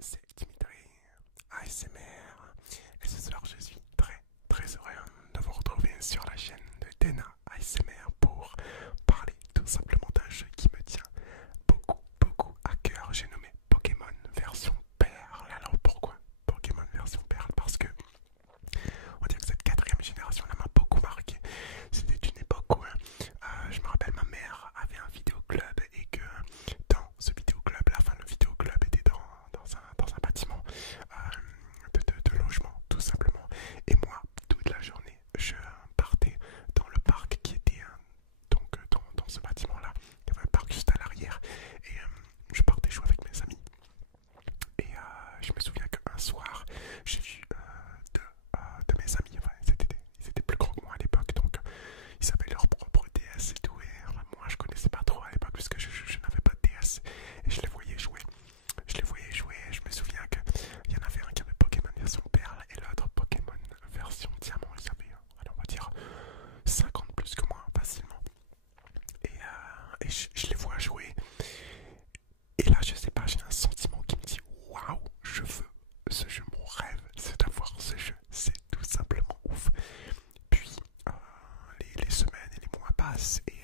c'est Dimitri ASMR et ce soir je suis très heureux de vous retrouver sur la chaîne de Dena ASMR pour parler tout simplement d'un jeu qui me tient beaucoup à cœur. J'ai nommé Pokémon version Perle. Alors pourquoi Pokémon version Perle? Parce que on dirait que cette quatrième génération là m'a beaucoup marqué. C'était une époque où je me rappelle ma mère avait un vidéoclub et que dans ce vidéoclub, le vidéoclub était dans un bâtiment de logement tout simplement. Et moi, toute la journée, je partais dans le parc qui était dans ce bâtiment là. Il y avait un parc juste à l'arrière et je partais jouer avec mes amis. Et je me souviens qu'un soir, j'ai vu de mes amis, enfin, ils étaient plus grands que moi à l'époque, donc ils avaient leur propre DS et tout. Et enfin, moi, je connaissais pas trop à l'époque puisque je n'avais pas de DS. Et je les voyais jouer. Et je me souviens qu'il y en avait un qui avait Pokémon version Perle et l'autre Pokémon version Diamant. Ils avaient, allez, on va dire, 50 plus que moi, facilement. Et je les vois jouer. Et là, je sais pas, j'ai un sentiment qui me dit waouh, je veux ce jeu, mon rêve, c'est d'avoir ce jeu, c'est tout simplement ouf. Puis les semaines et les mois passent et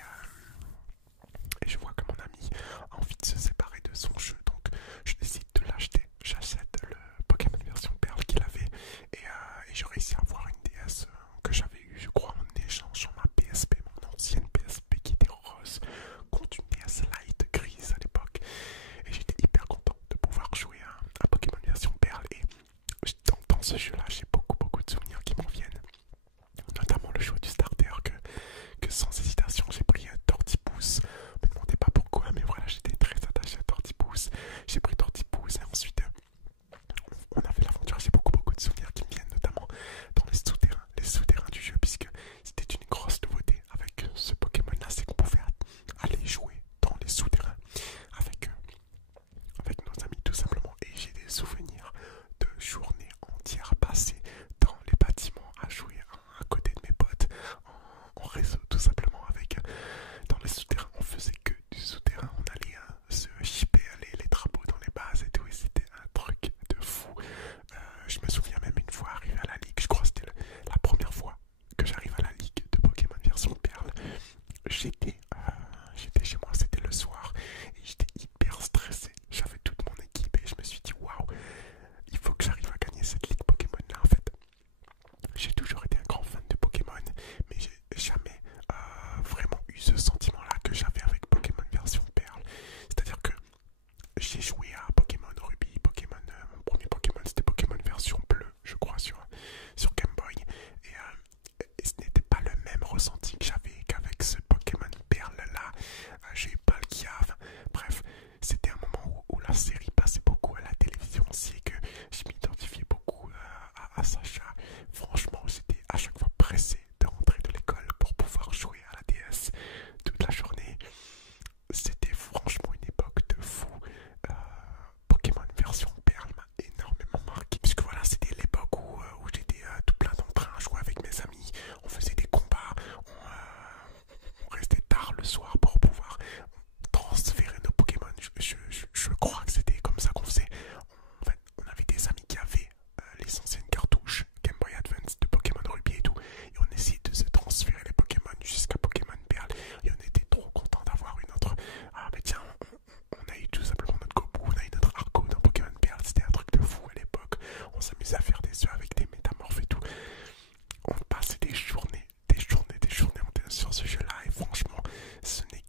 je vois que mon ami a envie de se séparer de son jeu, donc je décide de l'acheter. J'achète le Pokémon version Perle qu'il avait et j'ai réussi à avoir une DS que j'avais eu, je crois, en échangeant ma PSP, mon ancienne PSP qui était rose, contre une DS Lite grise à l'époque. Et j'étais hyper content de pouvoir jouer à Pokémon version Perle. Et dans ce jeu-là, j'ai beaucoup de souvenirs qui m'en viennent. Notamment le choix du starter que sans hésitation j'ai pris Tortipousse. Ne me demandez pas pourquoi, mais voilà, j'étais très attaché à Tortipousse. J'ai pris Tortipousse et ensuite on a fait l'aventure. J'ai beaucoup de souvenirs qui me viennent, notamment dans les souterrains du jeu, puisque c'était une grosse nouveauté avec ce Pokémon-là, c'est qu'on pouvait aller jouer dans les souterrains avec nos amis tout simplement. Et j'ai des souvenirs de journées entières passées dans les bâtiments à jouer à côté de mes potes en réseau tout simplement avec dans les souterrains. On faisait que du souterrain, on allait se shipper les drapeaux dans les bases et tout, et c'était un truc de fou. Je me souviens même une fois arrivé à la ligue, je crois que c'était la première fois que j'arrive à la ligue de Pokémon version Perle. J'étais chez moi, c'était le soir et j'étais hyper stressé. J'avais toute mon équipe et je me suis dit waouh, il faut que j'arrive à gagner cette ligue Pokémon là. En fait, j'ai toujours été un grand fan de Pokémon, mais j'ai jamais vraiment eu ce sentiment là que j'avais avec Pokémon version Perle. C'est-à-dire que j'ai joué à Pokémon Ruby, mon premier Pokémon c'était Pokémon version bleue, je crois, sur Game Boy. Et ce n'était pas le même ressenti que j'avais qu'avec ce Pokémon Perle là. J'ai eu Palkia, bref, c'était un moment où la série passait beaucoup à la télévision aussi et que je m'identifiais beaucoup à Sacha. Franchement, j'étais à chaque fois pressé de rentrer de l'école pour pouvoir jouer à la DS toute la journée. C'était franchement une époque de fou. Pokémon version Perle m'a énormément marqué. Puisque voilà, c'était l'époque où j'étais tout plein d'entrain à jouer avec mes amis. On faisait des combats, on restait tard le soir pour pouvoir transférer nos Pokémon. Je crois que c'était comme ça qu'on faisait. En fait, on avait des amis qui avaient les anciennes cartouches Game Boy Advance de Pokémon Ruby et tout. Et on essayait de se transférer les Pokémon jusqu'à Pokémon Perle. Et on était trop content d'avoir une autre. Ah, mais tiens, on a eu tout simplement notre Goku, on a eu notre Arco dans Pokémon Perle. C'était un truc de fou à l'époque. On s'amusait à faire des œufs avec des métamorphes et tout. On passait des journées sur ce jeu-là. Et franchement, ce n'est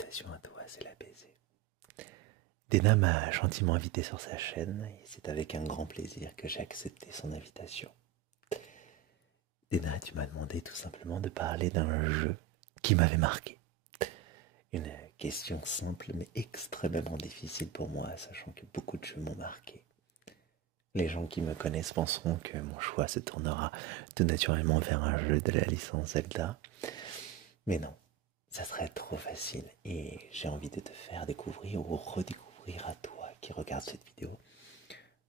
Salutations à toi, c'est la baiser. Dena m'a gentiment invité sur sa chaîne et c'est avec un grand plaisir que j'ai accepté son invitation. Dena, tu m'as demandé tout simplement de parler d'un jeu qui m'avait marqué. Une question simple mais extrêmement difficile pour moi, sachant que beaucoup de jeux m'ont marqué. Les gens qui me connaissent penseront que mon choix se tournera tout naturellement vers un jeu de la licence Zelda. Mais non, ça serait trop facile et j'ai envie de te faire découvrir ou redécouvrir à toi qui regarde cette vidéo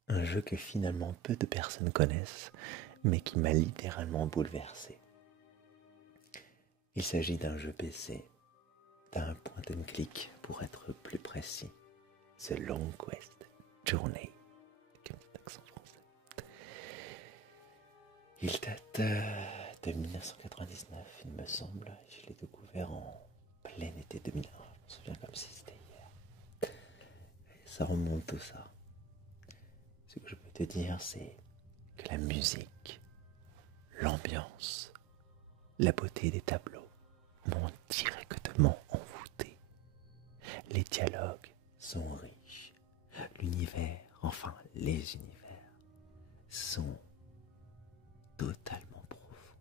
un jeu que finalement peu de personnes connaissent mais qui m'a littéralement bouleversé. Il s'agit d'un jeu PC, d'un point and click pour être plus précis, The Long Quest Journey, avec un petit accent français. Il date de 1999, il me semble. Je l'ai découvert en plein été 2001, je me souviens comme si c'était hier. Et ça remonte tout ça. Ce que je peux te dire, c'est que la musique, l'ambiance, la beauté des tableaux m'ont directement envoûté. Les dialogues sont riches. L'univers, enfin les univers, sont totalement profonds.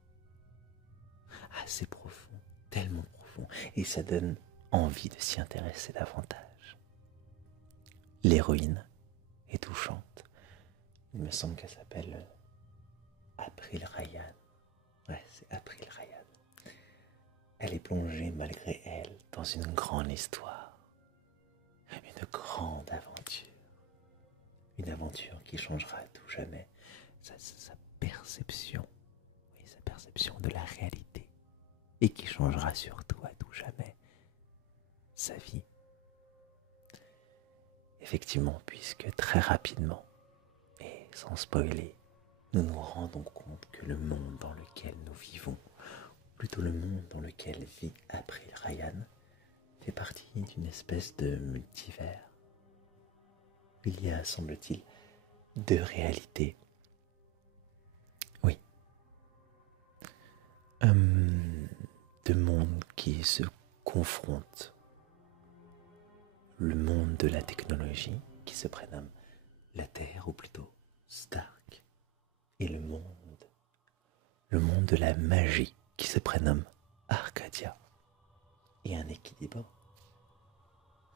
Assez profonds, tellement profonds. Et ça donne envie de s'y intéresser davantage. L'héroïne est touchante. Il me semble qu'elle s'appelle April Ryan. Ouais, c'est April Ryan. Elle est plongée malgré elle dans une grande histoire. Une grande aventure. Une aventure qui changera à tout jamais sa perception. Oui, sa perception de la réalité. Et qui changera surtout à tout jamais sa vie. Effectivement, puisque très rapidement, et sans spoiler, nous nous rendons compte que le monde dans lequel nous vivons, plutôt le monde dans lequel vit April Ryan, fait partie d'une espèce de multivers. Il y a, semble-t-il, deux réalités. Oui. Deux mondes qui se confrontent. Le monde de la technologie, qui se prénomme la Terre, ou plutôt Stark, et le monde de la magie, qui se prénomme Arcadia. Et un équilibre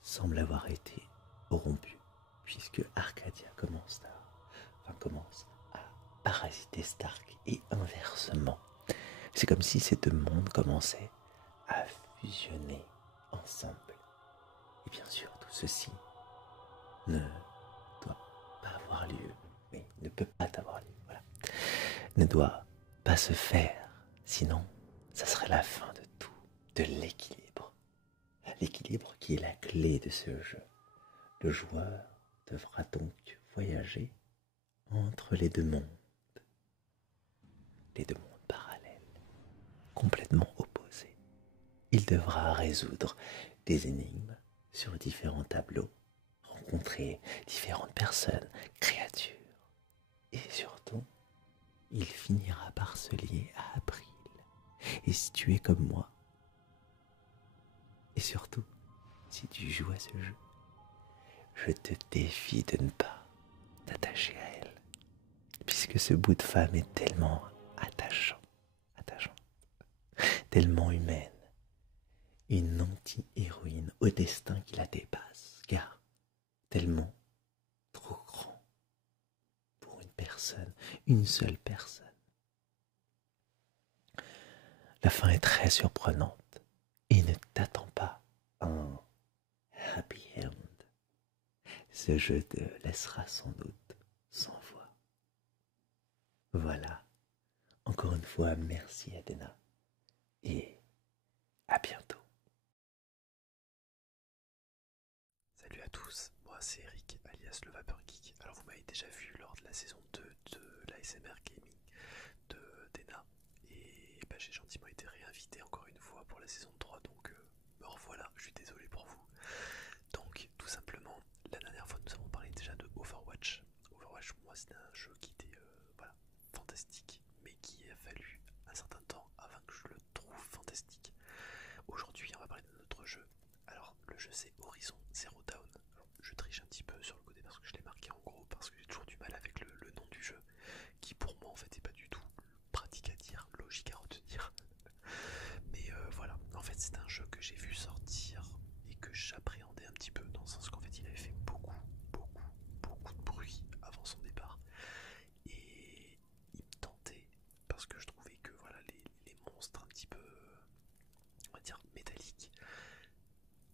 semble avoir été rompu, puisque Arcadia commence à parasiter Stark, et inversement. C'est comme si ces deux mondes commençaient à fusionner ensemble. Et bien sûr, tout ceci ne doit pas avoir lieu, mais ne peut pas avoir lieu, voilà. Ne doit pas se faire, sinon ça serait la fin de tout, de l'équilibre. L'équilibre qui est la clé de ce jeu. Le joueur devra donc voyager entre les deux mondes parallèles, complètement opposés. Il devra résoudre des énigmes sur différents tableaux, rencontrer différentes personnes, créatures, et surtout, il finira par se lier à April. Et si tu es comme moi, et surtout, si tu joues à ce jeu, je te défie de ne pas t'attacher à elle, puisque ce bout de femme est tellement attachant, tellement humaine, une anti-héroïne au destin qui la dépasse, car tellement trop grand pour une personne, une seule personne. La fin est très surprenante et ne t'attend pas un happy end. Ce jeu te laissera sans doute sans voix. Voilà. Encore une fois, merci Athéna. Et à bientôt. Salut à tous, moi c'est Eric alias le Vapeur Geek. Alors vous m'avez déjà vu lors de la saison 2 de l'ASMR Gaming de Dena. Et bah, j'ai gentiment été réinvité encore une fois pour la saison 3, donc me revoilà, je suis désolé pour vous. Donc tout simplement, la dernière fois nous avons parlé déjà de Overwatch. Overwatch pour moi c'était un jeu qui était voilà, fantastique, mais qui a fallu un certain temps avant que je le trouve fantastique. Aujourd'hui on va parler de notre jeu. Alors jeu c'est Horizon Zero Dawn. Alors, je triche un petit peu sur le côté parce que je l'ai marqué en gros, parce que j'ai toujours du mal avec le nom du jeu, qui pour moi en fait est pas du tout pratique à dire, logique à retenir. Mais voilà, en fait c'est un jeu que j'ai vu sortir et que j'appréhendais un petit peu, dans le sens qu'en fait il avait fait beaucoup de bruit avant son départ. Et il me tentait parce que je trouvais que voilà les monstres un petit peu, on va dire, métalliques,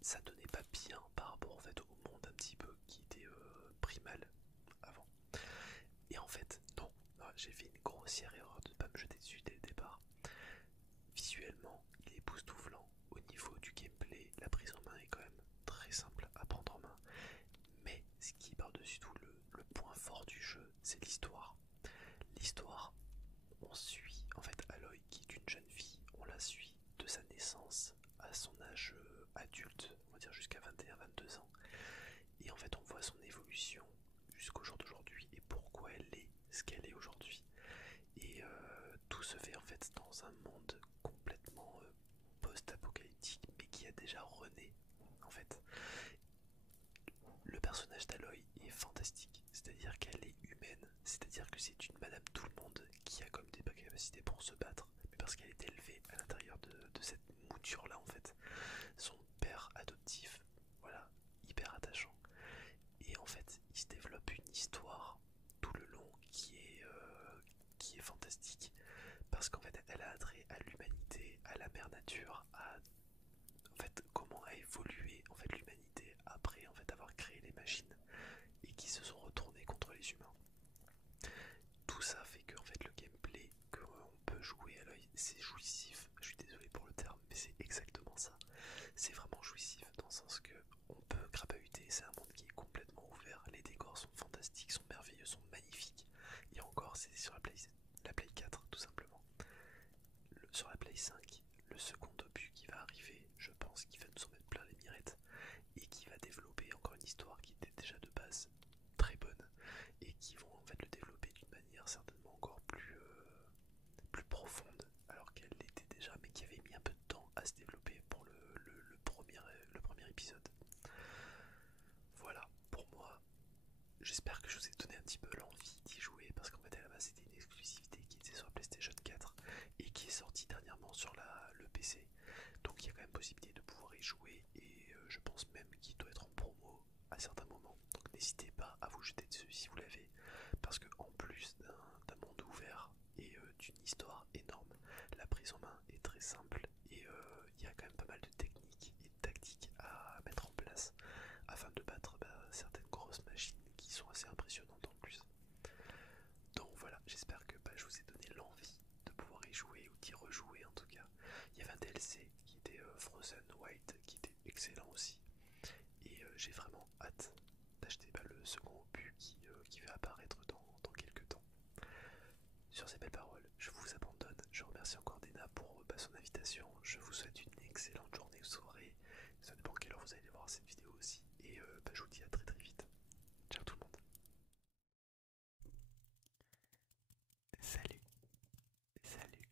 ça donnait pas bien par rapport en fait au monde un petit peu qui était primal avant. Et en fait non, j'ai fait une grossière erreur de ne pas me jeter dessus dès le départ. Visuellement, il est époustouflant. Au niveau du gameplay, la prise en main est quand même très simple à prendre en main. Mais ce qui est par-dessus tout le point fort du jeu, c'est l'histoire. L'histoire, on suit en fait Aloy qui est une jeune fille, on la suit de sa naissance à son âge adulte, on va dire jusqu'à 21-22 ans. Et en fait on voit son évolution jusqu'au jour d'aujourd'hui et pourquoi elle est ce qu'elle est aujourd'hui. Et tout se fait en fait dans un monde complètement post-apocalyptique, mais qui a déjà rené en fait. Le personnage d'Aloy est fantastique, c'est-à-dire qu'elle est humaine, c'est-à-dire que c'est une madame tout le monde qui a comme des capacités pour se battre, mais parce qu'elle est élevée à l'intérieur de cette mouture-là en fait. Son père adoptif, voilà, hyper attachant. Et en fait, il se développe une histoire tout le long qui est fantastique, parce qu'en fait, elle a attrait à l'humanité, à la mère nature, à en fait comment a évolué en fait l'humanité après en fait avoir créé les machines et qui se sont retournées contre les humains. Tout ça fait que en fait le gameplay qu'on peut jouer à l'œil, c'est jouissif. Je suis désolé pour le terme, mais c'est exactement ça. C'est vraiment jouissif dans le sens que on peut crapahuter, c'est un monde qui est complètement ouvert, les décors sont fantastiques, sont merveilleux, sont magnifiques. Et encore, c'est sur la Play 4 tout simplement. Sur la Play 5, le second opus qui va arriver, je pense qu'il va nous en mettre plein les mirettes et qui va développer encore une histoire qui était déjà de base très bonne et qui vont en fait le développer d'une manière certainement encore plus profonde alors qu'elle l'était déjà, mais qui avait mis un peu de temps à se développer pour le premier épisode. Voilà, pour moi, j'espère que je vous ai donné un petit peu l'envie d'y jouer, parce qu'en fait à la base c'était une exclusivité qui était sur la PlayStation 4 et qui est sortie dernièrement sur le PC. Donc il y a quand même possibilité de pouvoir y jouer et je pense même qu'il doit être en promo à certains moments. Donc n'hésitez pas à vous jeter dessus si vous l'avez, parce que en plus d'un monde ouvert et d'une histoire énorme, la prise en main est très simple et il y a quand même pas mal de techniques et de tactiques à mettre en place afin de battre certaines grosses machines qui sont assez impressionnantes en plus. Donc voilà, j'espère que je vous ai donné l'envie de pouvoir y jouer ou d'y rejouer en tout cas. Il y avait un DLC qui était Frozen White qui était excellent aussi. Et j'ai vraiment hâte d'acheter le second opus qui va apparaître dans quelques temps. Sur ces belles paroles, je vous abandonne. Je remercie encore Dena pour son invitation. Je vous souhaite une excellente journée ou soirée. Ça dépend quelle heure vous allez voir cette vidéo aussi. Et je vous dis à très vite. Ciao tout le monde. Salut, salut,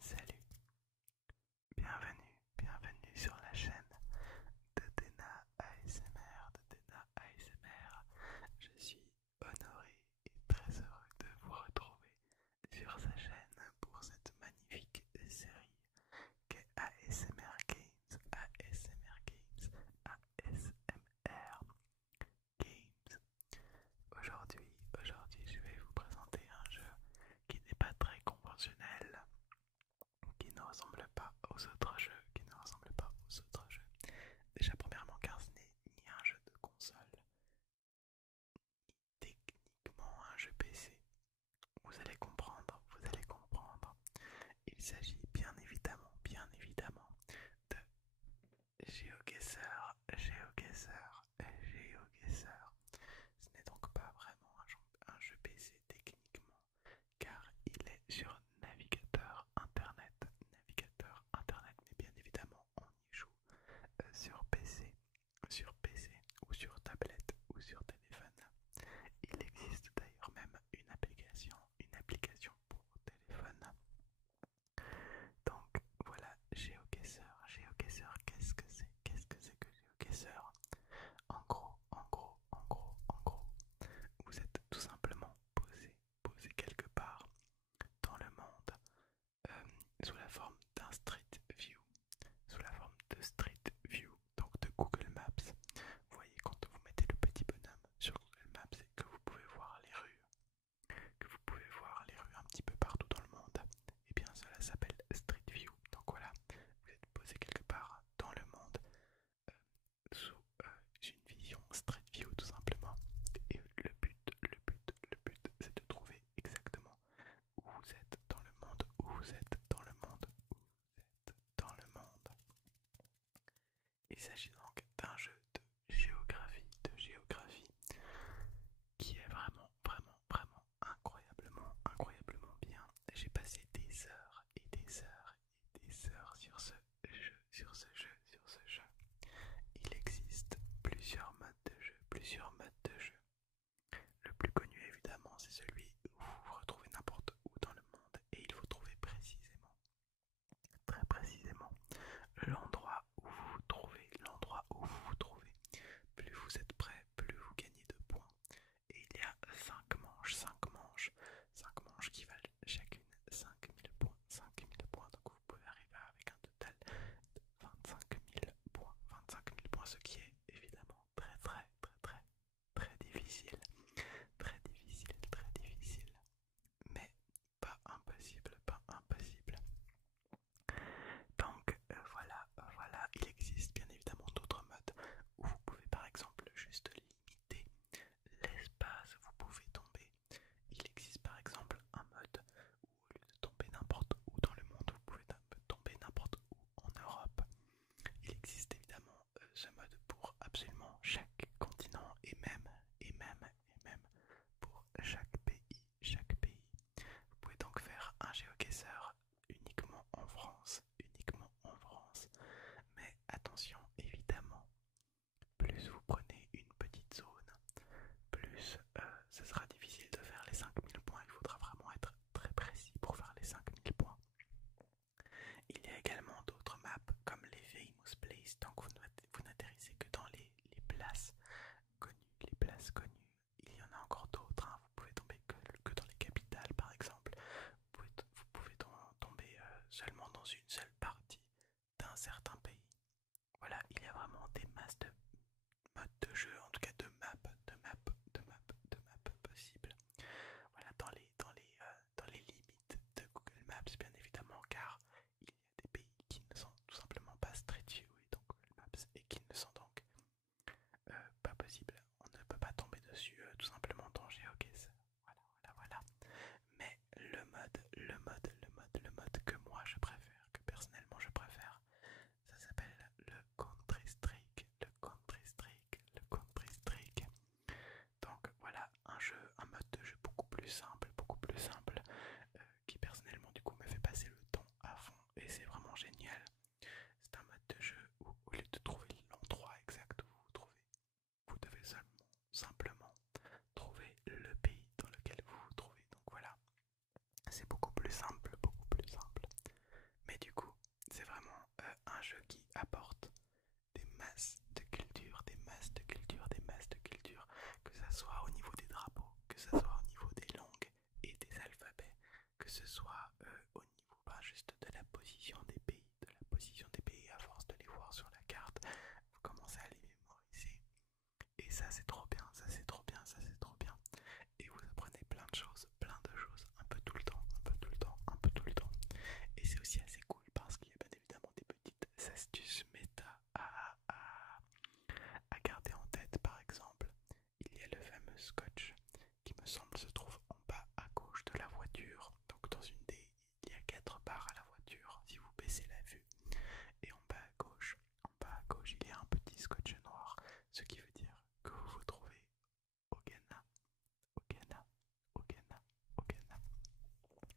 salut. Bienvenue sur la chaîne de Dena ASMR, Je suis honoré et très heureux de vous retrouver sur sa chaîne pour cette magnifique série qu'est me semble, se trouve en bas à gauche de la voiture. Donc dans une des, il y a 4 barres à la voiture si vous baissez la vue. Et en bas à gauche, il y a un petit scotch noir, ce qui veut dire que vous vous trouvez au Ghana, au Ghana, au Ghana, au Ghana.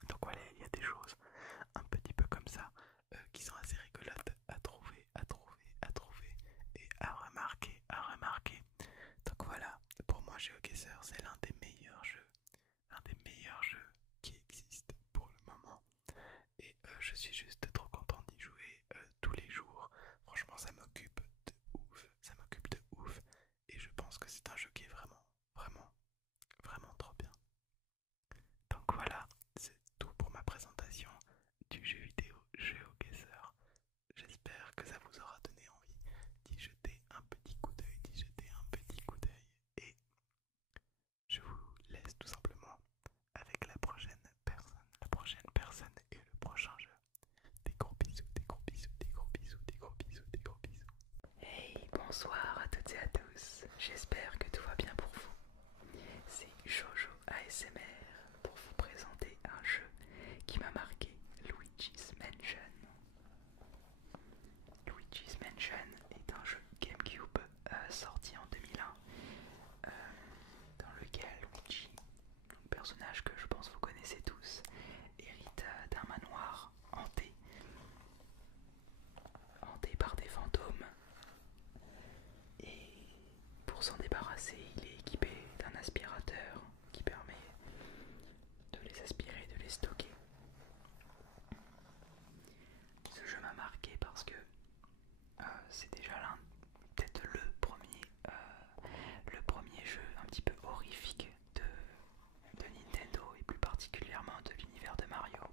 Donc voilà, il y a des choses un petit peu comme ça qui sont assez rigolotes à trouver, et à remarquer, Donc voilà, pour moi GeoGuessr c'est l'un des meilleurs jeux qui existent pour le moment. Et je suis juste trop content d'y jouer tous les jours. Franchement ça m'occupe de ouf, Et je pense que c'est un jeu qui est vraiment trop bien. Donc voilà, c'est tout pour ma présentation du jeu vidéo GeoGuessr. J'espère que ça vous aura donné envie d'y jeter un petit coup d'œil, Et je vous laisse tout simplement avec la prochaine personne et le prochain jeu. Des gros bisous, des gros bisous, des gros bisous, des gros bisous, des gros bisous. Hey, bonsoir à toutes et à tous, j'espère que tout va bien pour vous. C'est Jojo ASMR pour vous présenter un jeu qui m'a marqué, Luigi's Mansion. Luigi's Mansion est un jeu GameCube sorti en 2001 dans lequel Luigi, un personnage que je pense vous connaissez tous, hérite d'un manoir hanté par des fantômes. Et pour s'en débarrasser, il est équipé d'un aspirateur qui permet de les aspirer, de les stocker. Ce jeu m'a marqué parce que c'est déjà peut-être le premier jeu un petit peu horrifique de Nintendo et plus particulièrement de l'univers de Mario.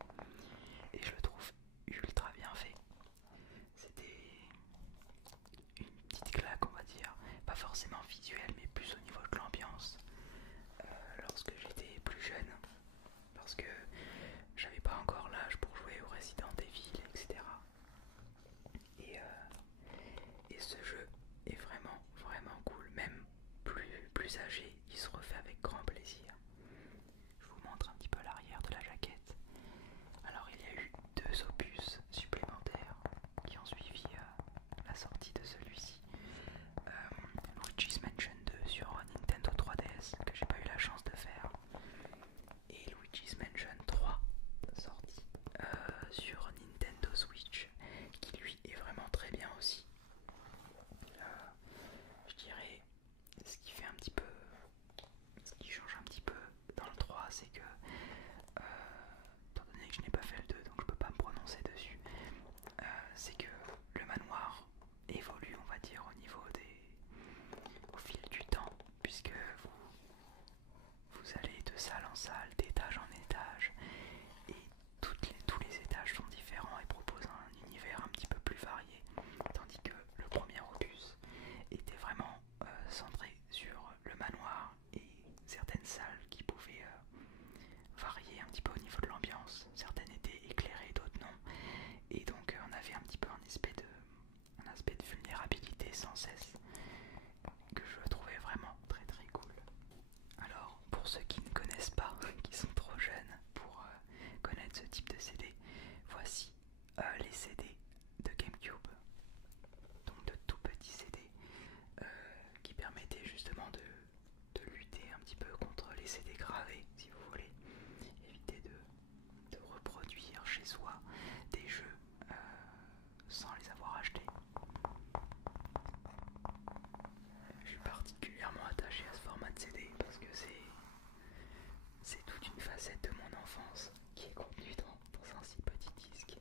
Et je le trouve ultra bien fait. C'était une petite claque, on va dire, pas forcément visuelle mais plus au niveau de l'ambiance. Lorsque j'étais plus jeune, parce que j'avais pas encore l'âge pour jouer au Resident Evil, etc. Et ce jeu est vraiment cool, même plus âgé, il se refait avec grand plaisir. Je vous montre un petit peu l'arrière de la jaquette. Alors il y a eu 2 opus supplémentaires qui ont suivi la sortie de celui-ci. Luigi's Mansion 2 sur Nintendo 3DS que j'ai pas eu la chance de faire, et Luigi's Mansion 3 sorti sur Nintendo Switch qui lui est vraiment très bien aussi. Je dirais ce qui change un petit peu dans le 3, c'est que étant donné que je n'ai pas fait le 2 donc je peux pas me prononcer dessus, c'est que le manoir évolue, on va dire, au fil du temps, puisque vous allez de salle en salle, d'étage en étage, et tous les étages sont différents et proposent un univers un petit peu plus varié, tandis que le premier opus était vraiment centré sur le manoir et certaines salles qui pouvaient varier un petit peu au niveau de l'ambiance. Certaines étaient éclairées, d'autres non, et donc on avait un petit peu un aspect de vulnérabilité sans cesse que je trouvais vraiment très cool. Alors pour ceux qui ne connaissent pas, qui sont trop jeunes pour connaître ce type de CD, voici les CD de GameCube, donc de tout petits CD qui permettaient justement de lutter un petit peu contre les CD gravés, si vous voulez, éviter de reproduire chez soi des jeux sans les avoir achetés. Je suis particulièrement attaché à ce format de CD parce que c'est toute une facette de mon enfance qui est contenue dans un si petit disque.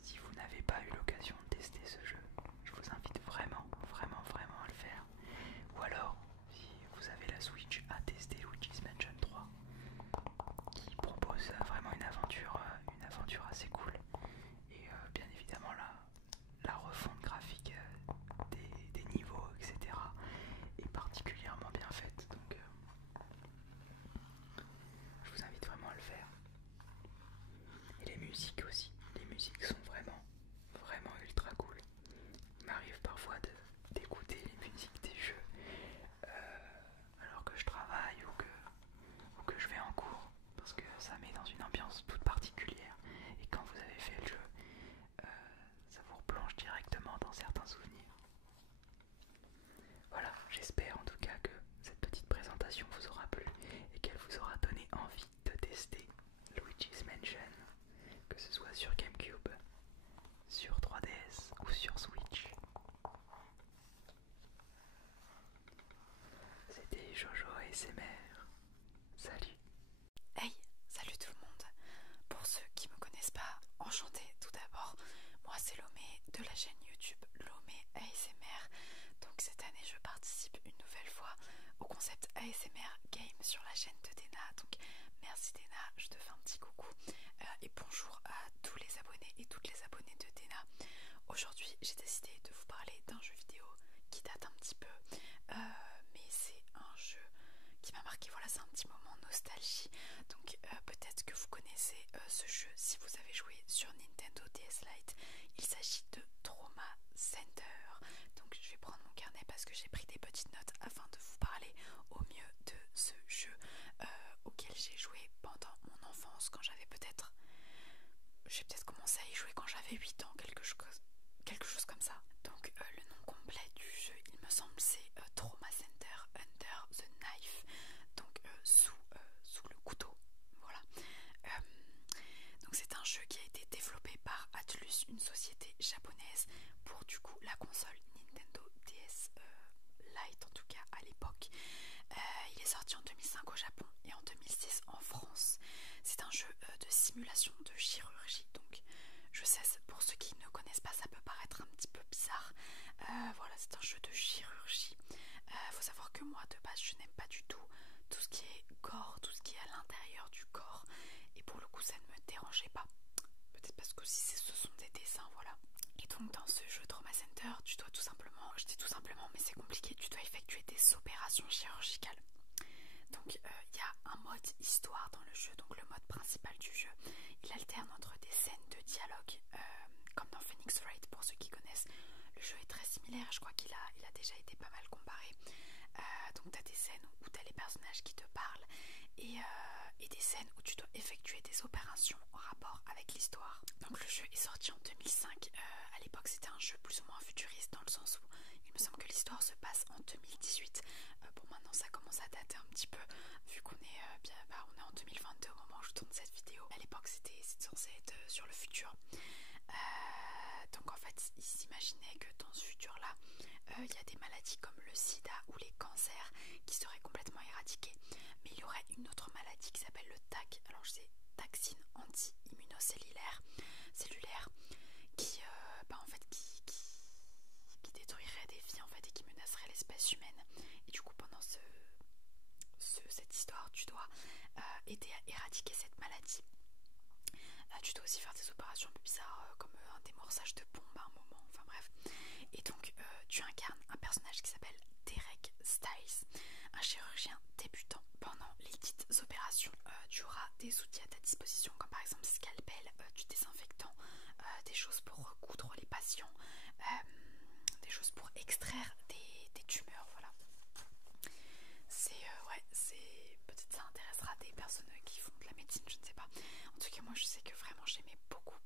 Si vous n'avez pas eu l'occasion de tester ce jeu, je vous invite vraiment à le faire. Ou alors, si vous avez la Switch, à tester Luigi's Mansion 3, qui propose vraiment une aventure assez cool. Et bien évidemment la refonte graphique des niveaux, etc. est particulièrement bien faite. Donc je vous invite vraiment à le faire. Et les musiques aussi. Les musiques sont vraiment ultra cool. avait 8 ans, quelque chose comme ça. Donc le nom complet du jeu, il me semble, c'est Trauma Center Under the Knife, donc sous le couteau, voilà. Donc c'est un jeu qui a été développé par Atlus, une société japonaise, pour du coup la console Nintendo DS Lite, en tout cas à l'époque. Il est sorti en 2005 au Japon et en 2006 en France. C'est un jeu de simulation de chirurgie, donc je sais, pour ceux qui ne connaissent pas, ça peut paraître un petit peu bizarre. Voilà, c'est un jeu de chirurgie. Faut savoir que moi, de base, je n'aime pas du tout ce qui est corps, tout ce qui est à l'intérieur du corps. Et pour le coup, ça ne me dérangeait pas. Peut-être parce que si ce sont des dessins, voilà. Et donc, dans ce jeu Trauma Center, tu dois tout simplement, je dis tout simplement, mais c'est compliqué, tu dois effectuer des opérations chirurgicales. Donc, il y a un mode histoire dans le jeu, donc le mode principal du jeu. Il alterne entre des scènes de dialogue, comme dans Phoenix Wright, pour ceux qui connaissent. Le jeu est très similaire, je crois qu'il a déjà été pas mal comparé. Donc tu as des scènes où tu as les personnages qui te parlent et des scènes où tu dois effectuer des opérations en rapport avec l'histoire. Donc le jeu est sorti en 2005. À l'époque, c'était un jeu plus ou moins futuriste, dans le sens où il me semble que l'histoire se passe en 2018. Bon, maintenant ça commence à dater un petit peu, vu qu'on est, on est en 2022 au moment où je tourne cette vidéo. À l'époque, c'était censé être sur le futur. Donc en fait, ils s'imaginaient que dans ce futur-là, il y a des maladies comme le sida ou les cancers qui seraient complètement éradiqués. Mais il y aurait une autre maladie qui s'appelle le TAC. Alors c'est toxine anti-immunocellulaire qui détruirait des vies en fait et qui menacerait l'espèce humaine. Et du coup, pendant cette histoire, tu dois aider à éradiquer cette maladie. Tu dois aussi faire des opérations un peu bizarres comme un démorçage de bombe à un moment, enfin bref. Et donc tu incarnes un personnage qui s'appelle Derek Styles, un chirurgien débutant. Pendant les dites opérations, tu auras des outils à ta disposition comme par exemple scalpel, du désinfectant, des choses pour recoudre les patients, des choses pour extraire des tumeurs, voilà. Peut-être ça intéressera des personnes qui font de la médecine, je ne sais pas. En tout cas, moi je sais que vraiment j'aimais beaucoup.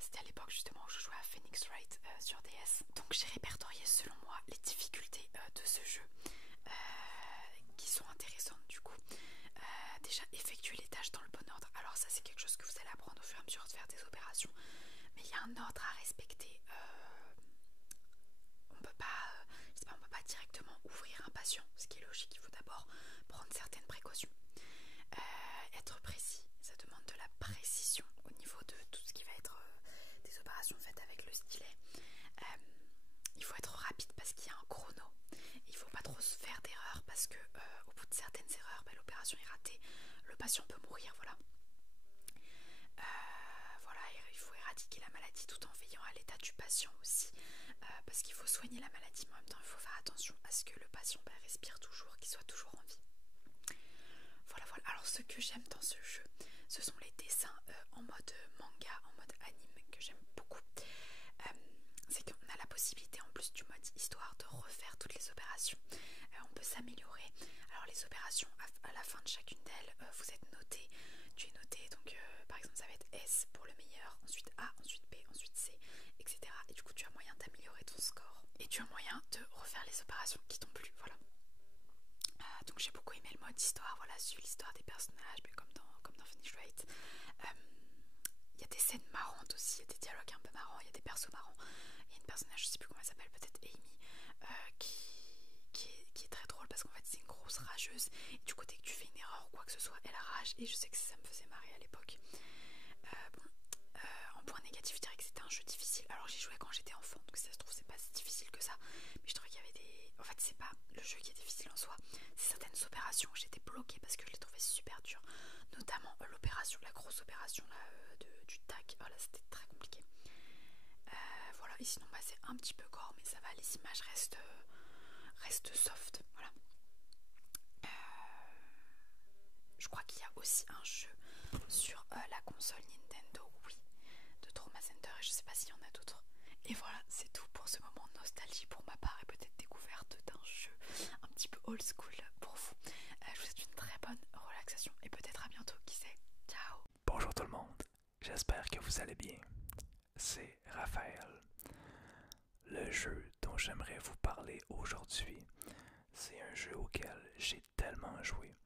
C'était à l'époque justement où je jouais à Phoenix Wright sur DS. Donc j'ai répertorié selon moi les difficultés de ce jeu qui sont intéressantes du coup. Déjà, effectuer les tâches dans le bon ordre. Alors ça, c'est quelque chose que vous allez apprendre au fur et à mesure de faire des opérations. Mais il y a un ordre à respecter. On peut pas directement ouvrir un patient, ce qui est logique. Il faut d'abord prendre certaines précautions. Être précis, ça demande de la précision au niveau de tout ce qui va être des opérations faites avec le stylet. Il faut être rapide parce qu'il y a un chrono. Il ne faut pas trop se faire d'erreurs parce que au bout de certaines erreurs, l'opération est ratée, le patient peut mourir, voilà. Il faut éradiquer la maladie tout en veillant à l'état du patient aussi, parce qu'il faut soigner la maladie, mais en même temps il faut faire attention à ce que le patient respire toujours, qu'il soit toujours en vie. Voilà. Alors ce que j'aime dans ce jeu, ce sont les dessins en mode manga, en mode anime, que j'aime beaucoup. C'est qu'on a la possibilité en plus du mode histoire de refaire toutes les opérations. On peut s'améliorer. Alors les opérations, à la fin de chacune d'elles, vous êtes noté. Tu es noté, donc par exemple ça va être S pour le meilleur, ensuite A, ensuite B, ensuite C, etc. Et du coup tu as moyen d'améliorer ton score. Et tu as moyen de refaire les opérations qui t'ont plu, voilà. Donc j'ai beaucoup aimé le mode histoire, voilà, suivre l'histoire des personnages, mais comme dans Phoenix Wright. Il y a des scènes marrantes aussi, il y a des dialogues un peu marrants, il y a des persos marrants. Il y a une personnage, je sais plus comment elle s'appelle, peut-être Amy, qui est très drôle parce qu'en fait c'est une grosse rageuse. Et du coup, dès que tu fais une erreur ou quoi que ce soit, elle rage. Et je sais que ça me faisait marrer à l'époque. En point négatif, je dirais que c'était un jeu difficile. Alors j'y jouais quand j'étais enfant, donc si ça se trouve c'est pas si difficile que ça. Mais je trouvais qu'il y avait des... En fait c'est pas le jeu qui est difficile en soi, c'est certaines opérations où j'étais bloquée parce que je les trouvais super dures. Notamment l'opération, la grosse opération là, du TAC, voilà, c'était très compliqué. Voilà, et sinon c'est un petit peu gore, mais ça va, les images restent soft, voilà. Je crois qu'il y a aussi un jeu sur la console Nintendo, oui, de Trauma Center, et je sais pas s'il y en a d'autres. Et voilà, c'est tout pour ce moment de nostalgie pour ma part et peut-être découverte d'un jeu un petit peu old school pour vous. Je vous souhaite une très bonne relaxation et peut-être à bientôt, qui sait. Ciao. Bonjour tout le monde, j'espère que vous allez bien. C'est le jeu dont j'aimerais vous parler aujourd'hui, c'est un jeu auquel j'ai tellement joué.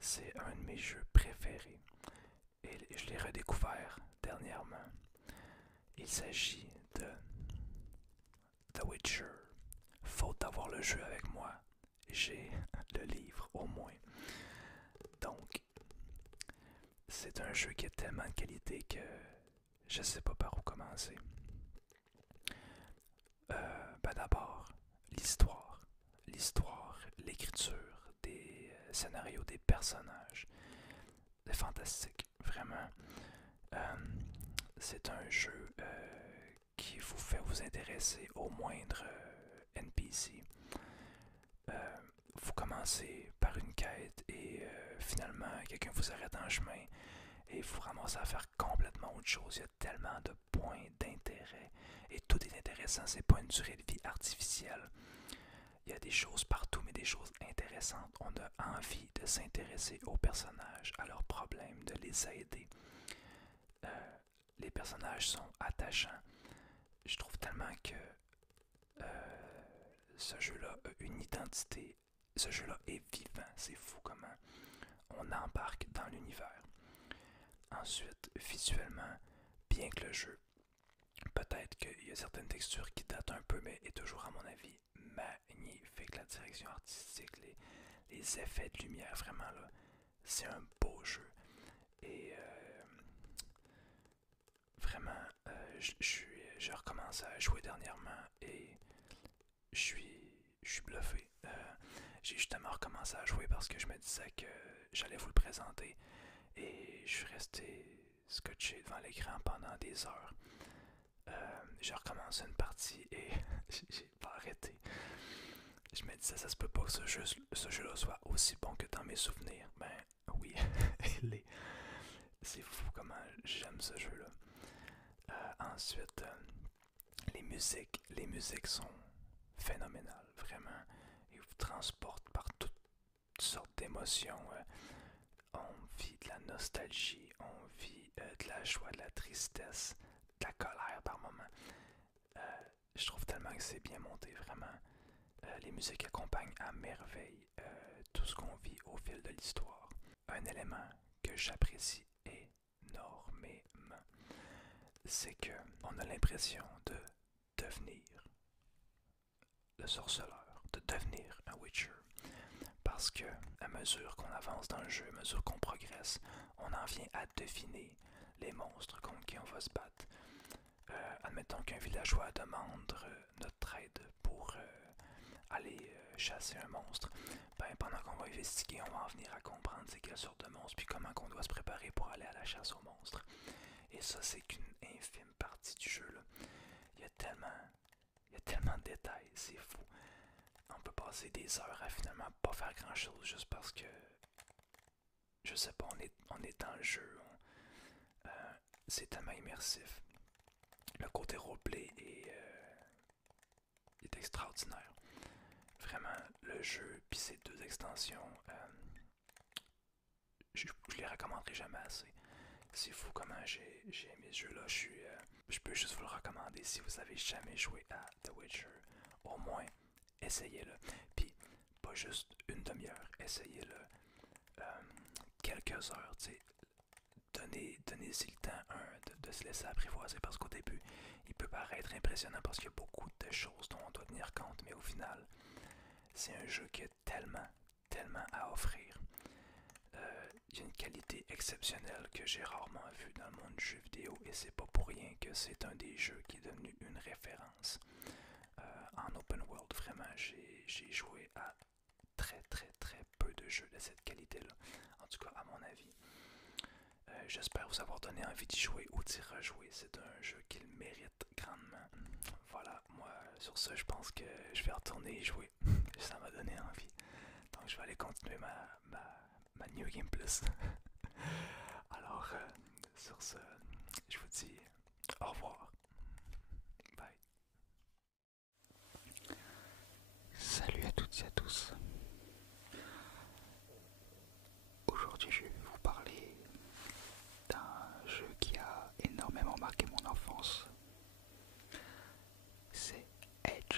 C'est un de mes jeux préférés et je l'ai redécouvert dernièrement. Il s'agit de The Witcher. Faute d'avoir le jeu avec moi, j'ai le livre au moins. Donc, c'est un jeu qui a tellement de qualité que je sais pas par où commencer. D'abord, l'histoire. L'histoire, l'écriture des scénarios des personnages. C'est fantastique, vraiment. C'est un jeu qui vous fait vous intéresser au moindre NPC. Vous commencez par une quête et finalement quelqu'un vous arrête en chemin et vous ramassez à faire complètement autre chose. Il y a tellement de points d'intérêt et tout est intéressant, c'est pas une durée de vie artificielle. Il y a des choses partout, mais des choses intéressantes. On a envie de s'intéresser aux personnages, à leurs problèmes, de les aider. Les personnages sont attachants. Je trouve tellement que ce jeu-là a une identité. Ce jeu-là est vivant. C'est fou comment on embarque dans l'univers. Ensuite, visuellement, bien que le jeu, peut-être qu'il y a certaines textures qui datent un peu, mais est toujours, à mon avis, magnifique. La direction artistique, les effets de lumière, vraiment là, c'est un beau jeu. Et vraiment, j'ai recommencé à jouer dernièrement et je suis bluffé. J'ai justement recommencé à jouer parce que je me disais que j'allais vous le présenter et je suis resté scotché devant l'écran pendant des heures. J'ai recommencé une partie et j'ai pas arrêté. Je me disais, ça se peut pas que ce jeu-là soit aussi bon que dans mes souvenirs. Ben oui, il est. C'est fou comment j'aime ce jeu-là. Ensuite, les musiques sont phénoménales, vraiment. Ils vous transportent par toutes sortes d'émotions. On vit de la nostalgie, on vit de la joie, de la tristesse, de la colère par moments. Je trouve tellement que c'est bien monté, vraiment. Les musiques accompagnent à merveille tout ce qu'on vit au fil de l'histoire. Un élément que j'apprécie énormément, c'est qu'on a l'impression de devenir le sorceleur, de devenir un Witcher. Parce que, à mesure qu'on avance dans le jeu, à mesure qu'on progresse, on en vient à deviner les monstres contre qui on va se battre. Admettons qu'un villageois demande notre aide pour aller chasser un monstre. Ben, pendant qu'on va investiguer, on va en venir à comprendre c'est quelle sorte de monstre, puis comment qu'on doit se préparer pour aller à la chasse aux monstres. Et ça, c'est qu'une infime partie du jeu, là. Il y a tellement de détails, c'est fou. On peut passer des heures à finalement pas faire grand chose juste parce que, je sais pas, on est dans le jeu. C'est tellement immersif. Le côté roleplay est extraordinaire. Vraiment, le jeu puis ces deux extensions, je les recommanderai jamais assez. C'est fou comment j'ai aimé ce jeu-là. Je peux juste vous le recommander si vous avez jamais joué à The Witcher. Au moins, essayez-le. Puis, pas juste une demi-heure, essayez-le quelques heures, tu sais. Donnez-y le temps de se laisser apprivoiser parce qu'au début, il peut paraître impressionnant parce qu'il y a beaucoup de choses dont on doit tenir compte, mais au final, c'est un jeu qui a tellement à offrir. Il y a une qualité exceptionnelle que j'ai rarement vue dans le monde du jeu vidéo et c'est pas pour rien que c'est un des jeux qui est devenu une référence en open world. Vraiment, j'ai joué à très peu de jeux de cette qualité-là, en tout cas à mon avis. J'espère vous avoir donné envie d'y jouer ou d'y rejouer. C'est un jeu qu'il mérite grandement. Voilà, moi, sur ce, je pense que je vais retourner y jouer. Ça m'a donné envie. Donc, je vais aller continuer ma New Game Plus. Alors, sur ce, je vous dis au revoir. Bye. Salut à toutes et à tous. Aujourd'hui, je vais vous parler d'un jeu qui a énormément marqué mon enfance. C'est Edge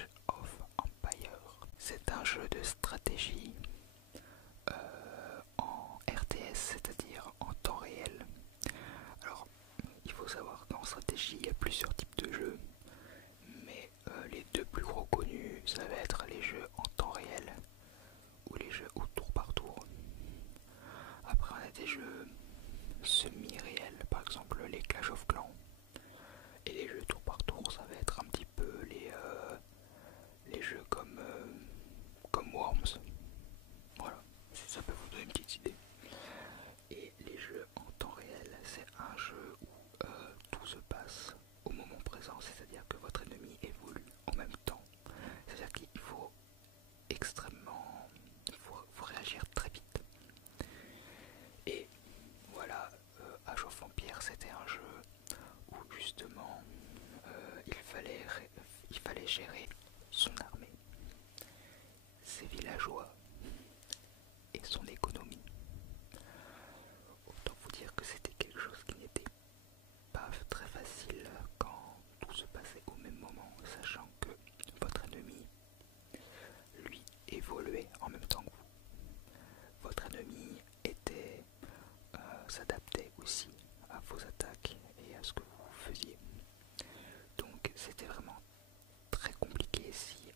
gérer son armée, ses villageois et son économie. Autant vous dire que c'était quelque chose qui n'était pas très facile quand tout se passait au même moment, sachant que votre ennemi, lui, évoluait en même temps que vous. Votre ennemi s'adaptait aussi à vos attaques et à ce que vous faisiez. Donc c'était vraiment très compliqué si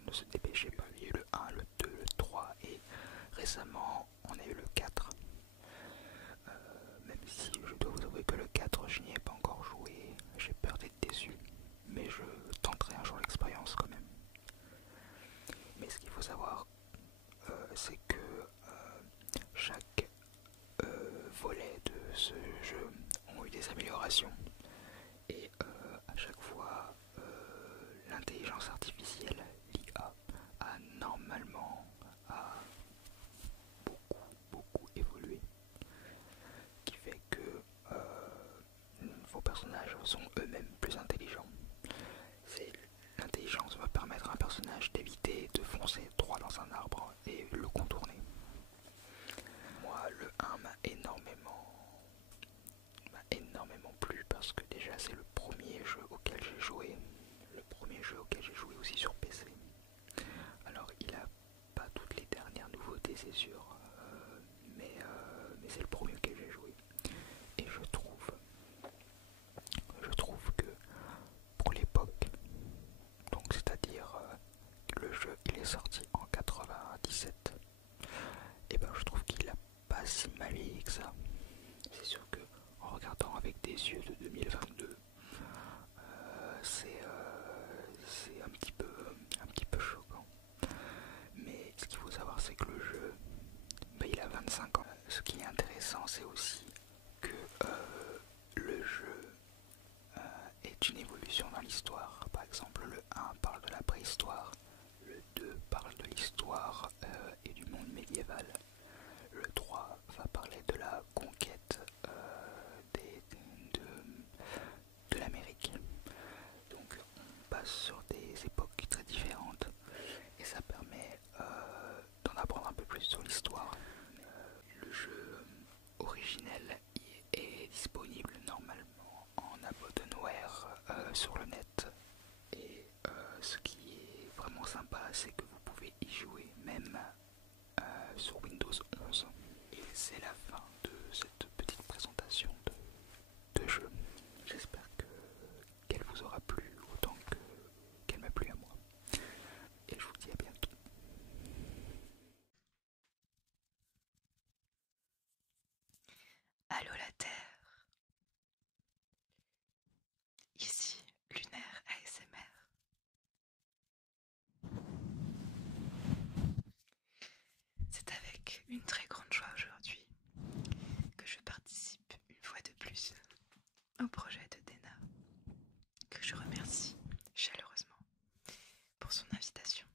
on ne se dépêchait pas. Il y a eu le 1, le 2, le 3 et récemment on a eu le 4. Même si je dois vous avouer que le 4 je n'y ai pas encore joué, j'ai peur d'être déçu, mais je tenterai un jour l'expérience quand même. Mais ce qu'il faut savoir, c'est que chaque volet de ce jeu ont eu des améliorations et à chaque fois l'intelligence artificielle, l'IA, a normalement beaucoup évolué, qui fait que vos personnages sont eux-mêmes plus intelligents. L'intelligence va permettre à un personnage d'éviter de foncer droit dans un arbre et le contourner. Moi, le 1 m'a énormément plu parce que déjà c'est le premier jeu auquel j'ai joué. Le premier jeu auquel j'ai joué aussi sur PC. Alors il a pas toutes les dernières nouveautés c'est sûr, mais c'est le premier auquel j'ai joué. Et je trouve que pour l'époque, donc c'est-à-dire le jeu il est sorti en 97, et ben je trouve qu'il a pas si mal vieilli que ça. C'est sûr que en regardant avec des yeux de 2022, c'est un petit peu choquant. Mais ce qu'il faut savoir c'est que le jeu, ben, il a 25 ans. Ce qui est intéressant c'est aussi que le jeu est une évolution dans l'histoire. Par exemple le 1 parle de la préhistoire, le 2 parle de l'histoire et du monde médiéval, le 3 va parler de la conquête de l'Amérique. Donc on passe sur des époques très différentes et ça permet d'en apprendre un peu plus sur l'histoire. Le jeu originel est disponible normalement en abandonware sur le net, et ce qui est vraiment sympa c'est que vous pouvez y jouer même sur Windows 11. Et c'est la fin de cette petite présentation de jeu. J'espère qu'elle vous aura plu autant qu'elle m'a plu à moi. Et je vous dis à bientôt. Allô la Terre. Ici Lunaire ASMR. C'est avec une très grande joie aujourd'hui que je participe une fois de plus au projet de Dena, que je remercie chaleureusement pour son invitation.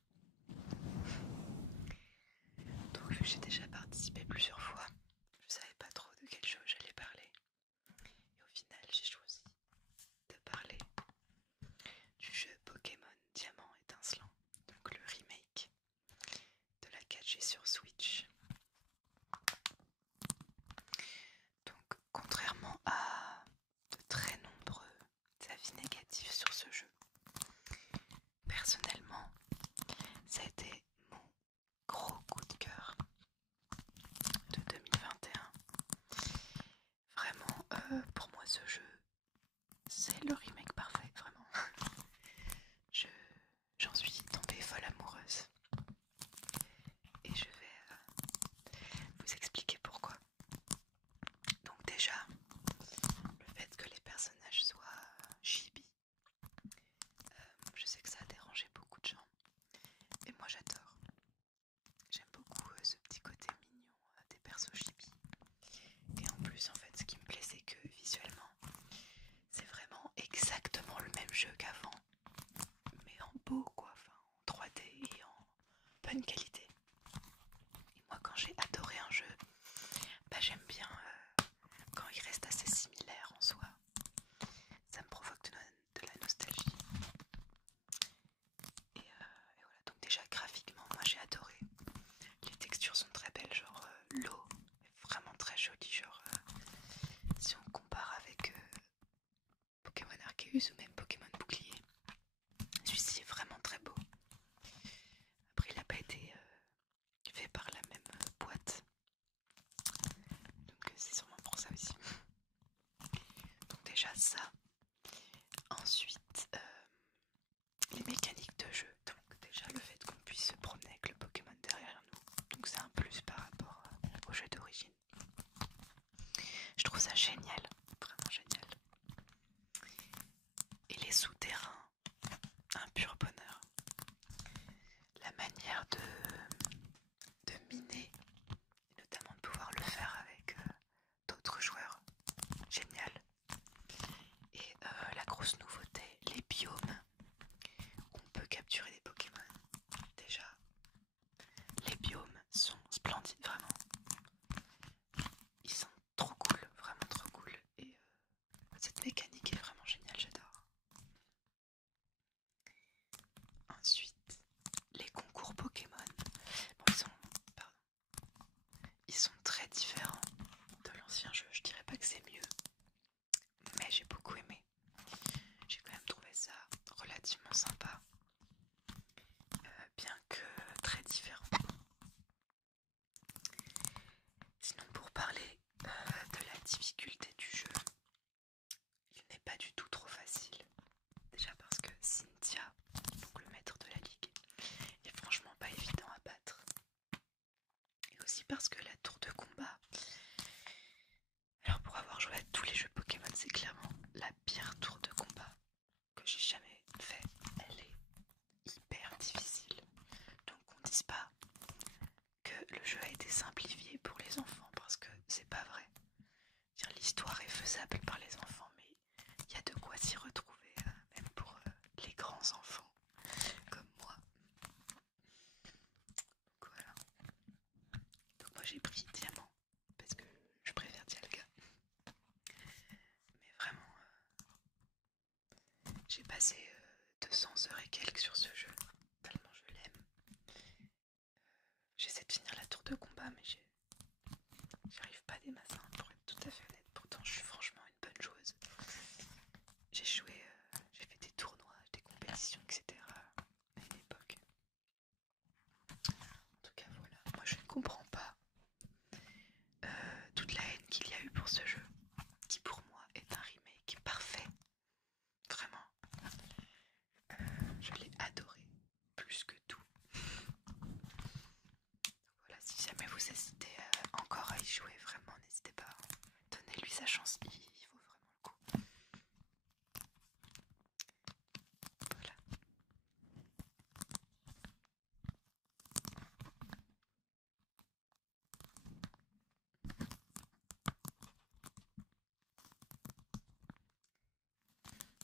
Donc vu que j'ai déjà participé plusieurs fois, je savais pas trop de quel jeu j'allais parler. Et au final j'ai choisi de parler du jeu Pokémon Diamant étincelant, donc le remake de la 4G sur Switch. Donc contrairement à de très nombreux avis négatifs sur ce jeu, personnellement ça a été mon gros coup de cœur de 2021. Vraiment, pour moi ce jeu c'est le remake parfait, vraiment. J'en suis tombée folle amoureuse et je vais vous expliquer pourquoi. Donc déjà, le fait que les personnages soient chibi, je sais que ça a dérangé beaucoup de gens, et moi j'adore. J'aime beaucoup ce petit côté mignon des persos chibi. Et en plus, en fait, ce qui me plaît, c'est que visuellement, c'est vraiment exactement le même jeu qu'avant, mais en beau quoi, enfin en 3D et en bonne qualité. Et moi, quand j'ai adoré un jeu, bah, j'aime bien quand il reste assez similaire en soi. Ça me provoque de la nostalgie. passé 200 heures et quelques sur ce jeu, tellement je l'aime. J'essaie de finir la tour de combat, mais j'arrive pas des masses, pour être tout à fait honnête. Pourtant, je suis franchement une bonne joueuse. J'ai joué, j'ai fait des tournois, des compétitions, etc. à une époque. En tout cas, voilà. Moi, je ne comprends pas toute la haine qu'il y a eu pour ce jeu, qui pour moi est un remake parfait. Vraiment. Je l'ai adoré, plus que tout. Voilà, si jamais vous hésitez encore à y jouer, vraiment, n'hésitez pas. Donnez-lui sa chance, il vaut vraiment le coup. Voilà.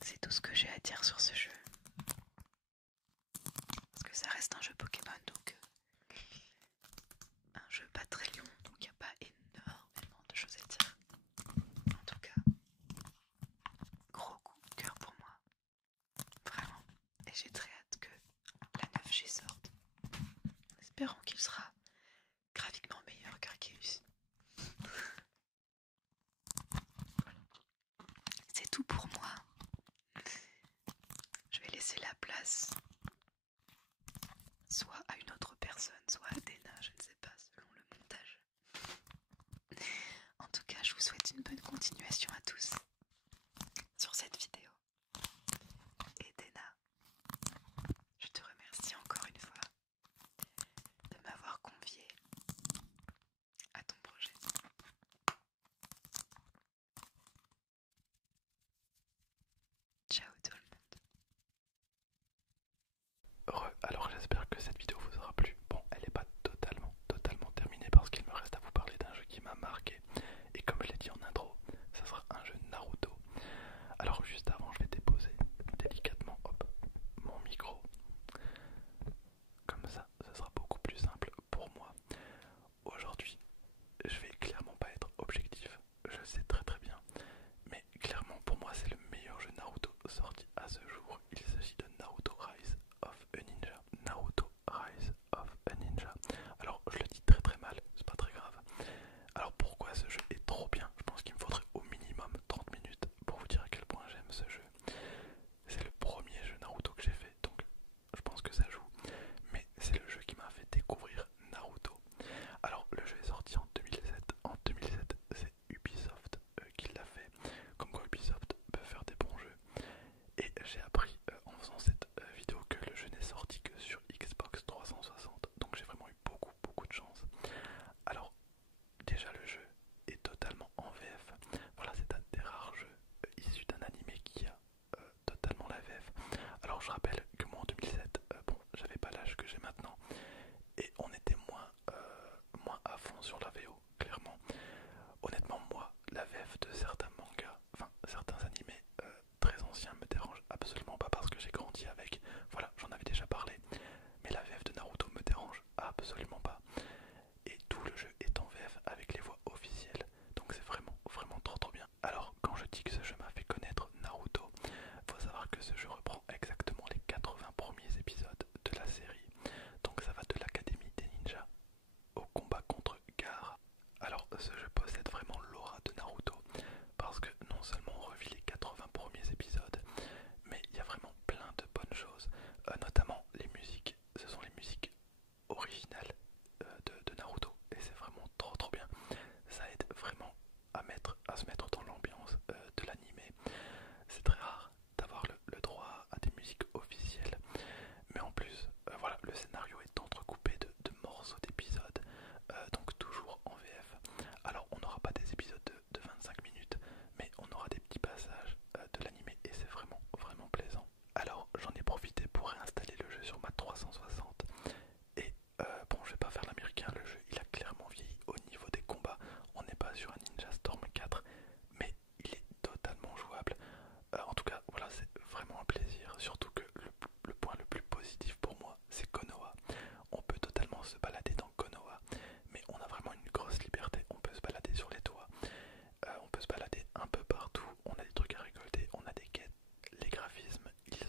C'est tout ce que j'ai à dire sur ce jeu. Parce que ça reste un jeu Pokémon, donc un jeu pas très long, donc il n'y a pas énormément de choses à dire. En tout cas, gros coup de cœur pour moi. Vraiment. Et j'ai très hâte que la 9G sorte. En espérant qu'il sera graphiquement meilleur qu'Arceus. C'est tout pour moi. Je vais laisser la place soit à une autre personne, soit à Dena, je ne sais pas, selon le montage. En tout cas, je vous souhaite une bonne continuation à tous sur cette vidéo. Et Dena, je te remercie encore une fois de m'avoir convié à ton projet. Ciao tout le monde. Alors j'espère que cette vidéo vous aura plu. Bon, elle n'est pas totalement terminée parce qu'il me reste à vous parler d'un jeu qui m'a marqué. Et comme je l'ai dit en intro, ça sera un jeu Naruto. Alors juste avant, je vais déposer délicatement mon micro. Comme ça, ce sera beaucoup plus simple pour moi. Aujourd'hui, je vais clairement pas être objectif. Je sais très bien. Mais clairement, pour moi, c'est le meilleur jeu Naruto sorti à ce jour. Il s'agit de Naruto Rise of a Ninja. Naruto Rise of a Ninja. Alors, je le dis très mal, c'est pas très grave. Alors, pourquoi ce jeu est trop bien? Je pense qu'il me faudrait au minimum 30 minutes pour vous dire à quel point j'aime ce jeu. C'est le premier jeu Naruto que j'ai fait, donc je pense que ça joue. Mais c'est le jeu qui m'a fait découvrir Naruto. Alors, le jeu est sorti en 2007. En 2007, c'est Ubisoft qui l'a fait. Comme quoi Ubisoft peut faire des bons jeux. Et j'ai appris en faisant cette vidéo que le jeu n'est sorti que sur Xbox 360. Donc j'ai vraiment eu beaucoup de chance. Alors, déjà le jeu est totalement en VF. Voilà, c'est un des rares jeux issus d'un animé qui a totalement la VF. Alors je rappelle que moi en 2007, bon, j'avais pas l'âge que j'ai maintenant. Et on était moins à fond sur la VO, clairement. Honnêtement, moi, la VF de certains mangas, enfin certains animés très anciens me dérange absolument pas parce que j'ai grandi avec. Voilà, j'en avais déjà parlé. Mais la VF de Naruto me dérange absolument pas. Et tout le jeu est en VF avec les voix officielles. Donc c'est vraiment trop bien. Alors, quand je dis que ce jeu m'a fait connaître Naruto, faut savoir que ce jeu reprend exactement les 80 premiers épisodes de la série. Donc ça va de l'Académie des Ninjas au combat contre Gaara. Alors ce jeu possède vraiment l'aura de Naruto parce que non seulement on revit les 80 premiers épisodes, mais il y a vraiment plein de bonnes choses, notamment les musiques. Ce sont les musiques originales de Naruto et c'est vraiment trop bien. Ça aide vraiment à se mettre dans l'ambiance de l'animé. C'est très rare d'avoir le droit à des musiques officielles, mais en plus voilà, le scénario est entrecoupé de morceaux d'épisodes, donc toujours en VF. Alors on n'aura pas des épisodes de 25 minutes, mais on aura des petits passages de l'animé et c'est vraiment plaisant. Alors j'en ai profité pour réinstaller le jeu sur ma 360 et bon, je vais pas faire l'américain, le jeu il a clairement vieilli au niveau des combats. On n'est pas sur un Ninja Storm 4, mais il est totalement jouable. En tout cas, voilà, c'est vraiment un plaisir. Surtout que le point le plus positif pour moi, c'est Konoha. On peut totalement se balader dans Konoha, mais on a vraiment une grosse liberté. On peut se balader sur les toits, on peut se balader un peu partout. On a des trucs à récolter, on a des quêtes. Les graphismes, ils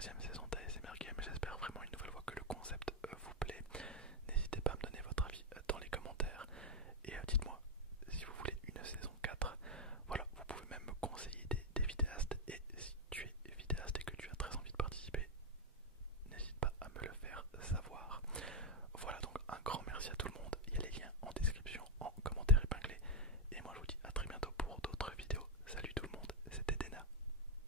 troisième saison d'ASMR Game. J'espère vraiment